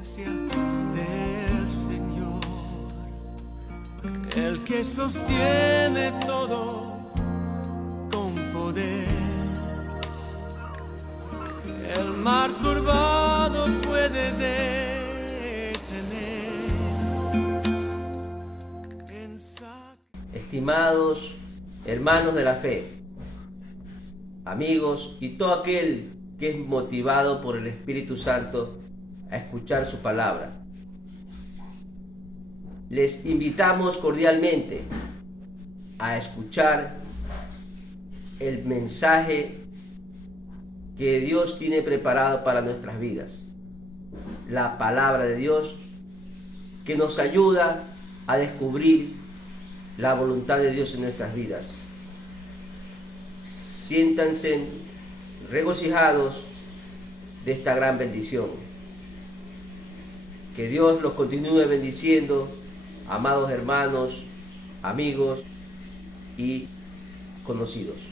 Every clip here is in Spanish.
presencia del Señor, el que sostiene todo con poder. El mar turbado puede detener. Estimados hermanos de la fe, amigos y todo aquel que es motivado por el Espíritu Santo a escuchar su palabra, les invitamos cordialmente a escuchar el mensaje que Dios tiene preparado para nuestras vidas. La palabra de Dios que nos ayuda a descubrir la voluntad de Dios en nuestras vidas. Siéntanse regocijados de esta gran bendición. Que Dios los continúe bendiciendo, amados hermanos, amigos y conocidos.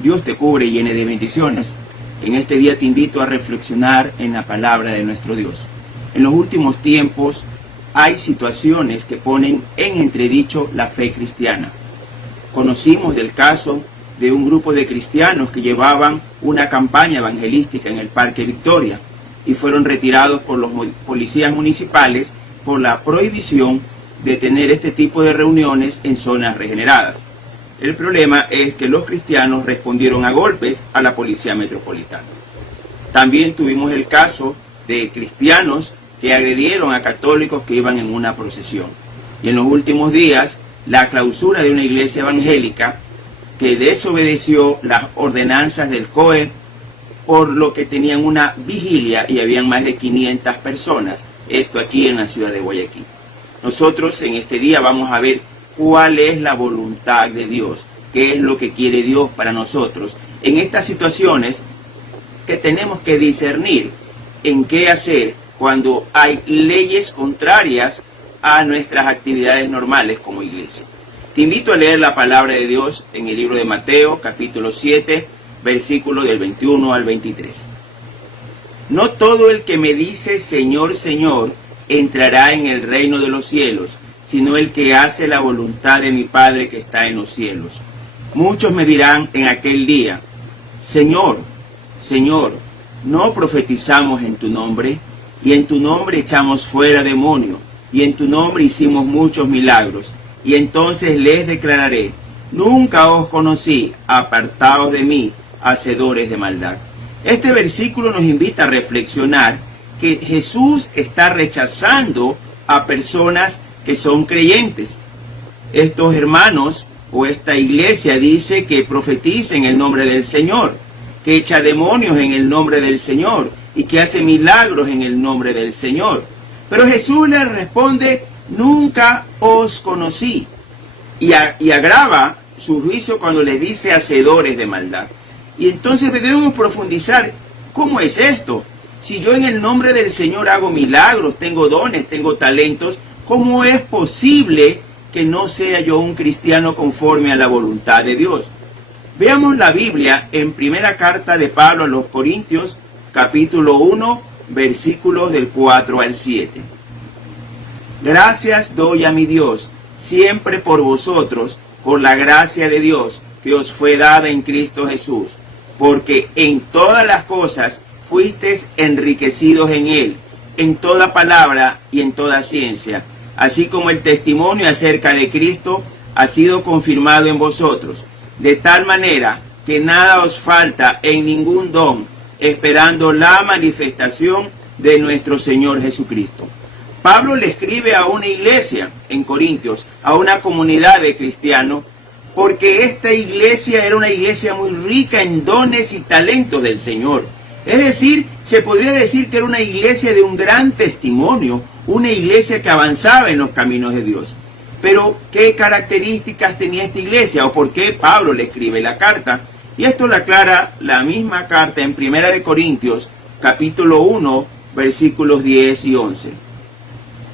Dios te cubre y llene de bendiciones. En este día te invito a reflexionar en la palabra de nuestro Dios. En los últimos tiempos hay situaciones que ponen en entredicho la fe cristiana. Conocimos del caso de un grupo de cristianos que llevaban una campaña evangelística en el Parque Victoria y fueron retirados por los policías municipales por la prohibición de tener este tipo de reuniones en zonas regeneradas. El problema es que los cristianos respondieron a golpes a la policía metropolitana. También tuvimos el caso de cristianos que agredieron a católicos que iban en una procesión. Y en los últimos días, la clausura de una iglesia evangélica que desobedeció las ordenanzas del COE, por lo que tenían una vigilia y habían más de 500 personas. Esto aquí en la ciudad de Guayaquil. Nosotros en este día vamos a ver cuál es la voluntad de Dios, qué es lo que quiere Dios para nosotros en estas situaciones que tenemos que discernir en qué hacer cuando hay leyes contrarias a nuestras actividades normales como iglesia. Te invito a leer la palabra de Dios en el libro de Mateo, capítulo 7, versículo del 21 al 23. No todo el que me dice Señor, Señor, entrará en el reino de los cielos, sino el que hace la voluntad de mi Padre que está en los cielos. Muchos me dirán en aquel día, Señor, Señor, ¿no profetizamos en tu nombre? Y en tu nombre echamos fuera demonios, y en tu nombre hicimos muchos milagros. Y entonces les declararé, nunca os conocí, apartados de mí, hacedores de maldad. Este versículo nos invita a reflexionar que Jesús está rechazando a personas que son creyentes. Estos hermanos o esta iglesia dice que profetiza en el nombre del Señor, que echa demonios en el nombre del Señor y que hace milagros en el nombre del Señor. Pero Jesús les responde, nunca os conocí. Y agrava su juicio cuando les dice hacedores de maldad. Y entonces debemos profundizar, ¿cómo es esto? Si yo en el nombre del Señor hago milagros, tengo dones, tengo talentos, ¿cómo es posible que no sea yo un cristiano conforme a la voluntad de Dios? Veamos la Biblia en primera carta de Pablo a los Corintios, capítulo 1, versículos del 4 al 7. Gracias doy a mi Dios, siempre por vosotros, por la gracia de Dios que os fue dada en Cristo Jesús, porque en todas las cosas fuisteis enriquecidos en Él, en toda palabra y en toda ciencia, así como el testimonio acerca de Cristo ha sido confirmado en vosotros, de tal manera que nada os falta en ningún don, esperando la manifestación de nuestro Señor Jesucristo. Pablo le escribe a una iglesia en Corintios, a una comunidad de cristianos, porque esta iglesia era una iglesia muy rica en dones y talentos del Señor. Es decir, se podría decir que era una iglesia de un gran testimonio, una iglesia que avanzaba en los caminos de Dios. Pero, ¿qué características tenía esta iglesia? ¿O por qué Pablo le escribe la carta? Y esto lo aclara la misma carta en 1 Corintios, capítulo 1, versículos 10 y 11.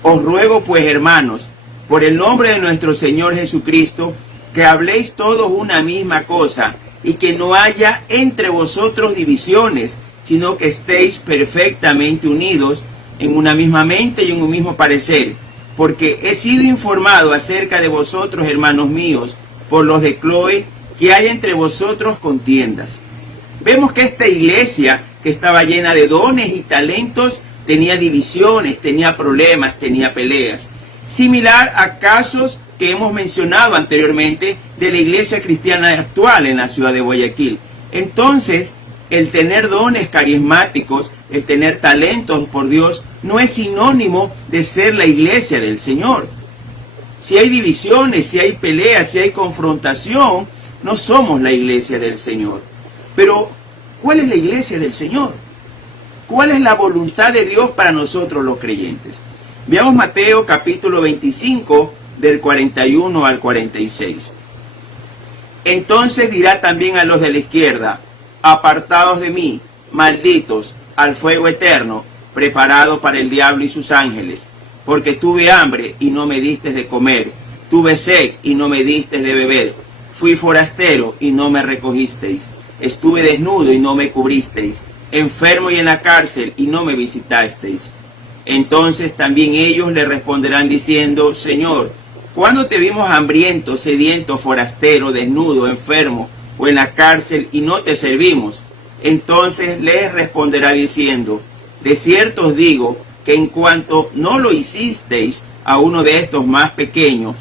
Os ruego pues, hermanos, por el nombre de nuestro Señor Jesucristo, que habléis todos una misma cosa, y que no haya entre vosotros divisiones, sino que estéis perfectamente unidos en una misma mente y en un mismo parecer. Porque he sido informado acerca de vosotros, hermanos míos, por los de Cloé, que hay entre vosotros contiendas. Vemos que esta iglesia, que estaba llena de dones y talentos, tenía divisiones, tenía problemas, tenía peleas. Similar a casos que hemos mencionado anteriormente de la iglesia cristiana actual en la ciudad de Guayaquil. Entonces, el tener dones carismáticos, el tener talentos por Dios, no es sinónimo de ser la iglesia del Señor. Si hay divisiones, si hay peleas, si hay confrontación, no somos la iglesia del Señor. Pero, ¿cuál es la iglesia del Señor? ¿Cuál es la voluntad de Dios para nosotros los creyentes? Veamos Mateo capítulo 25, del 41 al 46. Entonces dirá también a los de la izquierda: apartados de mí, malditos, al fuego eterno, preparado para el diablo y sus ángeles. Porque tuve hambre y no me distes de comer, tuve sed y no me distes de beber, fui forastero y no me recogisteis, estuve desnudo y no me cubristeis, enfermo y en la cárcel y no me visitasteis. Entonces también ellos le responderán diciendo: Señor, ¿cuándo te vimos hambriento, sediento, forastero, desnudo, enfermo o en la cárcel y no te servimos? Entonces les responderá diciendo: de cierto os digo que en cuanto no lo hicisteis a uno de estos más pequeños,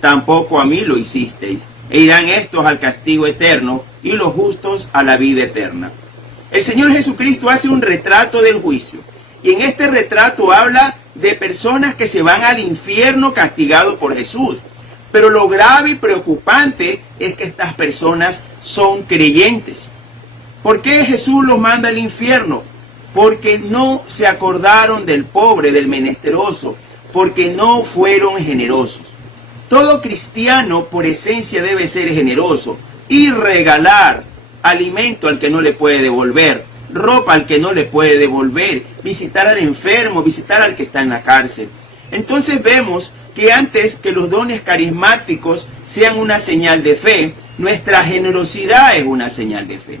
tampoco a mí lo hicisteis. E irán estos al castigo eterno y los justos a la vida eterna. El Señor Jesucristo hace un retrato del juicio. Y en este retrato habla de personas que se van al infierno castigados por Jesús. Pero lo grave y preocupante es que estas personas son creyentes. ¿Por qué Jesús los manda al infierno? Porque no se acordaron del pobre, del menesteroso, porque no fueron generosos. Todo cristiano por esencia debe ser generoso y regalar alimento al que no le puede devolver, ropa al que no le puede devolver, visitar al enfermo, visitar al que está en la cárcel. Entonces vemos que antes que los dones carismáticos sean una señal de fe, nuestra generosidad es una señal de fe.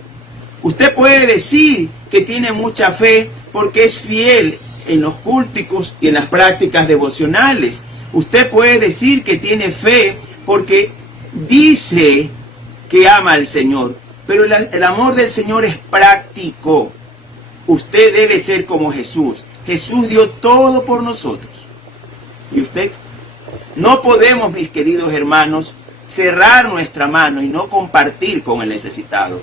Usted puede decir que tiene mucha fe porque es fiel en los cúlticos y en las prácticas devocionales. Usted puede decir que tiene fe porque dice que ama al Señor. Pero el amor del Señor es práctico. Usted debe ser como Jesús. Jesús dio todo por nosotros. ¿Y usted? No podemos, mis queridos hermanos, cerrar nuestra mano y no compartir con el necesitado.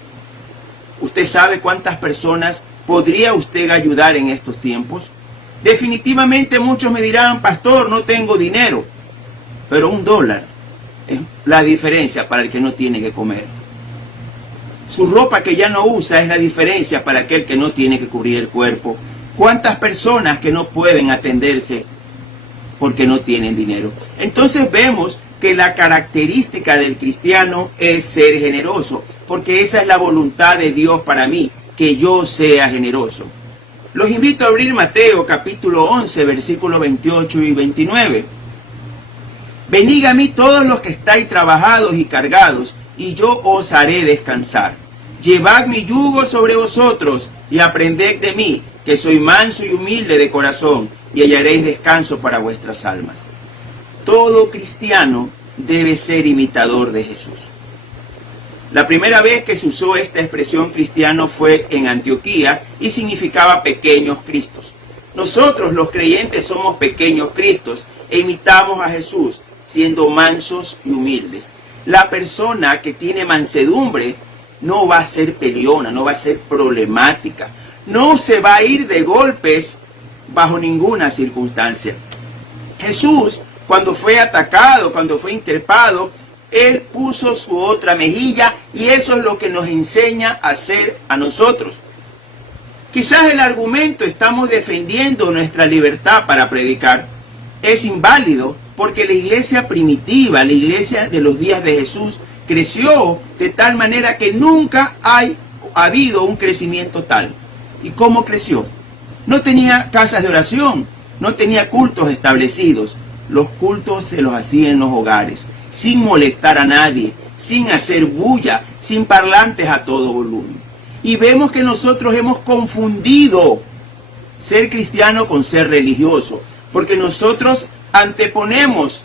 ¿Usted sabe cuántas personas podría usted ayudar en estos tiempos? Definitivamente muchos me dirán: pastor, no tengo dinero. Pero $1 es la diferencia para el que no tiene que comer. Su ropa que ya no usa es la diferencia para aquel que no tiene que cubrir el cuerpo. ¿Cuántas personas que no pueden atenderse porque no tienen dinero? Entonces vemos que la característica del cristiano es ser generoso, porque esa es la voluntad de Dios para mí, que yo sea generoso. Los invito a abrir Mateo capítulo 11, versículos 28 y 29. Venid a mí todos los que estáis trabajados y cargados, y yo os haré descansar. Llevad mi yugo sobre vosotros, y aprended de mí, que soy manso y humilde de corazón, y hallaréis descanso para vuestras almas. Todo cristiano debe ser imitador de Jesús. La primera vez que se usó esta expresión cristiano fue en Antioquía y significaba pequeños cristos. Nosotros los creyentes somos pequeños cristos e imitamos a Jesús siendo mansos y humildes. La persona que tiene mansedumbre no va a ser peleona, no va a ser problemática, no se va a ir de golpes bajo ninguna circunstancia. Jesús, cuando fue atacado, cuando fue increpado, Él puso su otra mejilla, y eso es lo que nos enseña a hacer a nosotros. Quizás el argumento "estamos defendiendo nuestra libertad para predicar" es inválido, porque la iglesia primitiva, la iglesia de los días de Jesús, creció de tal manera que nunca ha habido un crecimiento tal. ¿Y cómo creció? No tenía casas de oración, no tenía cultos establecidos. Los cultos se los hacía en los hogares, sin molestar a nadie, sin hacer bulla, sin parlantes a todo volumen. Y vemos que nosotros hemos confundido ser cristiano con ser religioso, porque nosotros anteponemos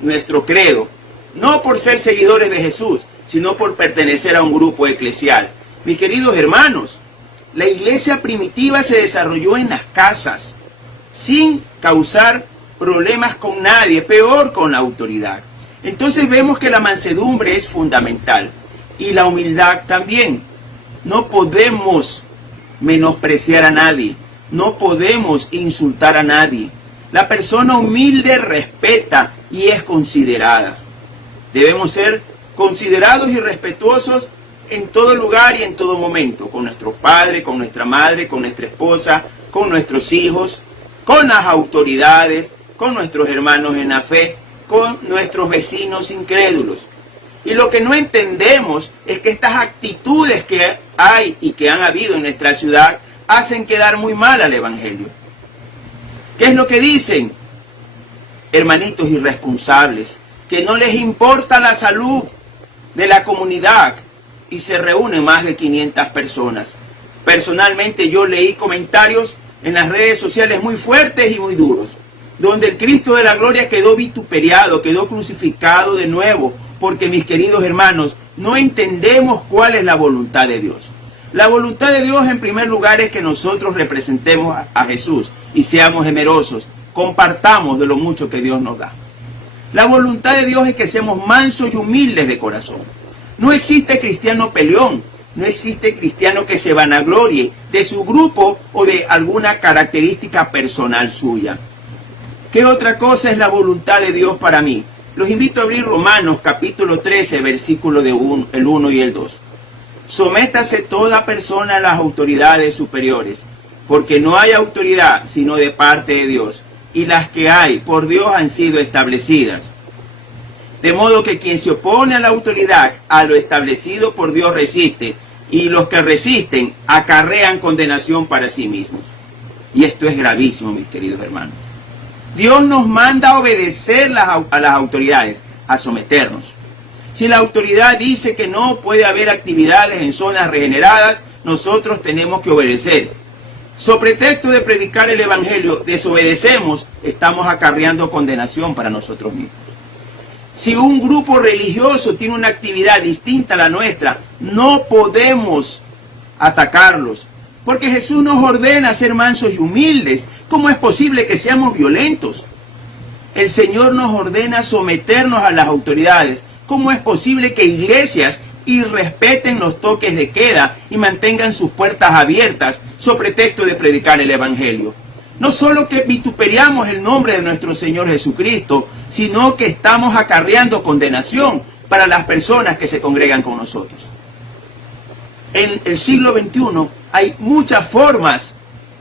nuestro credo, no por ser seguidores de Jesús, sino por pertenecer a un grupo eclesial. Mis queridos hermanos, la iglesia primitiva se desarrolló en las casas, sin causar problemas con nadie, peor con la autoridad. Entonces vemos que la mansedumbre es fundamental, y la humildad también. No podemos menospreciar a nadie, no podemos insultar a nadie. La persona humilde respeta y es considerada. Debemos ser considerados y respetuosos en todo lugar y en todo momento, con nuestro padre, con nuestra madre, con nuestra esposa, con nuestros hijos, con las autoridades, con nuestros hermanos en la fe, con nuestros vecinos incrédulos. Y lo que no entendemos es que estas actitudes que hay y que han habido en nuestra ciudad hacen quedar muy mal al Evangelio. ¿Qué es lo que dicen? Hermanitos irresponsables, que no les importa la salud de la comunidad, y se reúnen más de 500 personas. Personalmente yo leí comentarios en las redes sociales muy fuertes y muy duros, donde el Cristo de la gloria quedó vituperiado, quedó crucificado de nuevo, porque, mis queridos hermanos, no entendemos cuál es la voluntad de Dios. La voluntad de Dios, en primer lugar, es que nosotros representemos a Jesús y seamos generosos, compartamos de lo mucho que Dios nos da. La voluntad de Dios es que seamos mansos y humildes de corazón. No existe cristiano peleón, no existe cristiano que se vanaglorie de su grupo o de alguna característica personal suya. ¿Qué otra cosa es la voluntad de Dios para mí? Los invito a abrir Romanos capítulo 13, versículo el 1 y el 2. Sométase toda persona a las autoridades superiores, porque no hay autoridad sino de parte de Dios, y las que hay por Dios han sido establecidas. De modo que quien se opone a la autoridad, a lo establecido por Dios resiste, y los que resisten acarrean condenación para sí mismos. Y esto es gravísimo, mis queridos hermanos. Dios nos manda a obedecer a las autoridades, a someternos. Si la autoridad dice que no puede haber actividades en zonas regeneradas, nosotros tenemos que obedecer. So pretexto de predicar el Evangelio, desobedecemos, estamos acarreando condenación para nosotros mismos. Si un grupo religioso tiene una actividad distinta a la nuestra, no podemos atacarlos, porque Jesús nos ordena ser mansos y humildes. ¿Cómo es posible que seamos violentos? El Señor nos ordena someternos a las autoridades. ¿Cómo es posible que iglesias irrespeten los toques de queda y mantengan sus puertas abiertas sobre pretexto de predicar el Evangelio? No solo que vituperiamos el nombre de nuestro Señor Jesucristo, sino que estamos acarreando condenación para las personas que se congregan con nosotros. En el siglo XXI hay muchas formas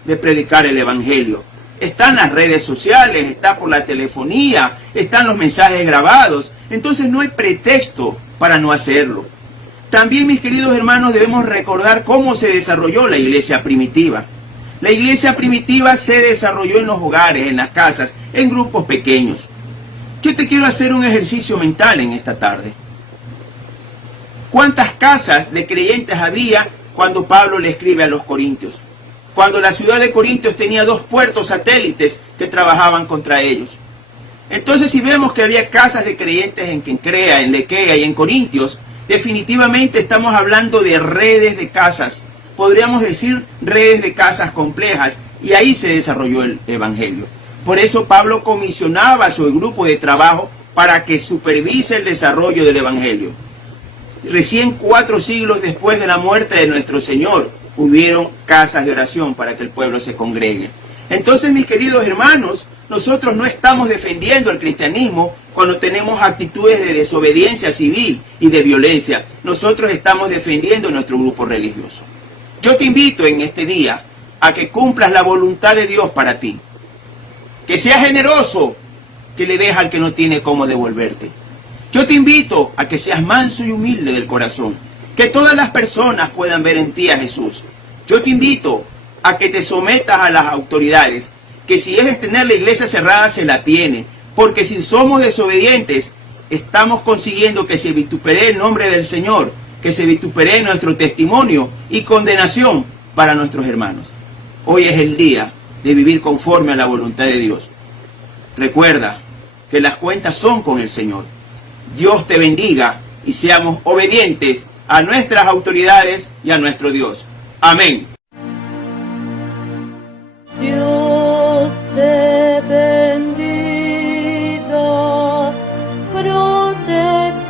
de predicar el Evangelio. Están las redes sociales, está por la telefonía, están los mensajes grabados. Entonces no hay pretexto para no hacerlo. También, mis queridos hermanos, debemos recordar cómo se desarrolló la iglesia primitiva. La iglesia primitiva se desarrolló en los hogares, en las casas, en grupos pequeños. Yo te quiero hacer un ejercicio mental en esta tarde. ¿Cuántas casas de creyentes había cuando Pablo le escribe a los corintios? Cuando la ciudad de Corintios tenía 2 puertos satélites que trabajaban contra ellos. Entonces, si vemos que había casas de creyentes en Kencrea, en Lequea y en Corintios, definitivamente estamos hablando de redes de casas. Podríamos decir redes de casas complejas, y ahí se desarrolló el Evangelio. Por eso Pablo comisionaba a su grupo de trabajo para que supervise el desarrollo del Evangelio. Recién 4 siglos después de la muerte de nuestro Señor, hubieron casas de oración para que el pueblo se congregue. Entonces, mis queridos hermanos, nosotros no estamos defendiendo el cristianismo cuando tenemos actitudes de desobediencia civil y de violencia. Nosotros estamos defendiendo nuestro grupo religioso. Yo te invito en este día a que cumplas la voluntad de Dios para ti. Que seas generoso, que le des al que no tiene cómo devolverte. Yo te invito a que seas manso y humilde del corazón. Que todas las personas puedan ver en ti a Jesús. Yo te invito a que te sometas a las autoridades. Que si es tener la iglesia cerrada, se la tiene. Porque si somos desobedientes, estamos consiguiendo que se vitupere el nombre del Señor, que se vitupere nuestro testimonio y condenación para nuestros hermanos. Hoy es el día de vivir conforme a la voluntad de Dios. Recuerda que las cuentas son con el Señor. Dios te bendiga y seamos obedientes a nuestras autoridades y a nuestro Dios. Amén. Dios te bendiga, protección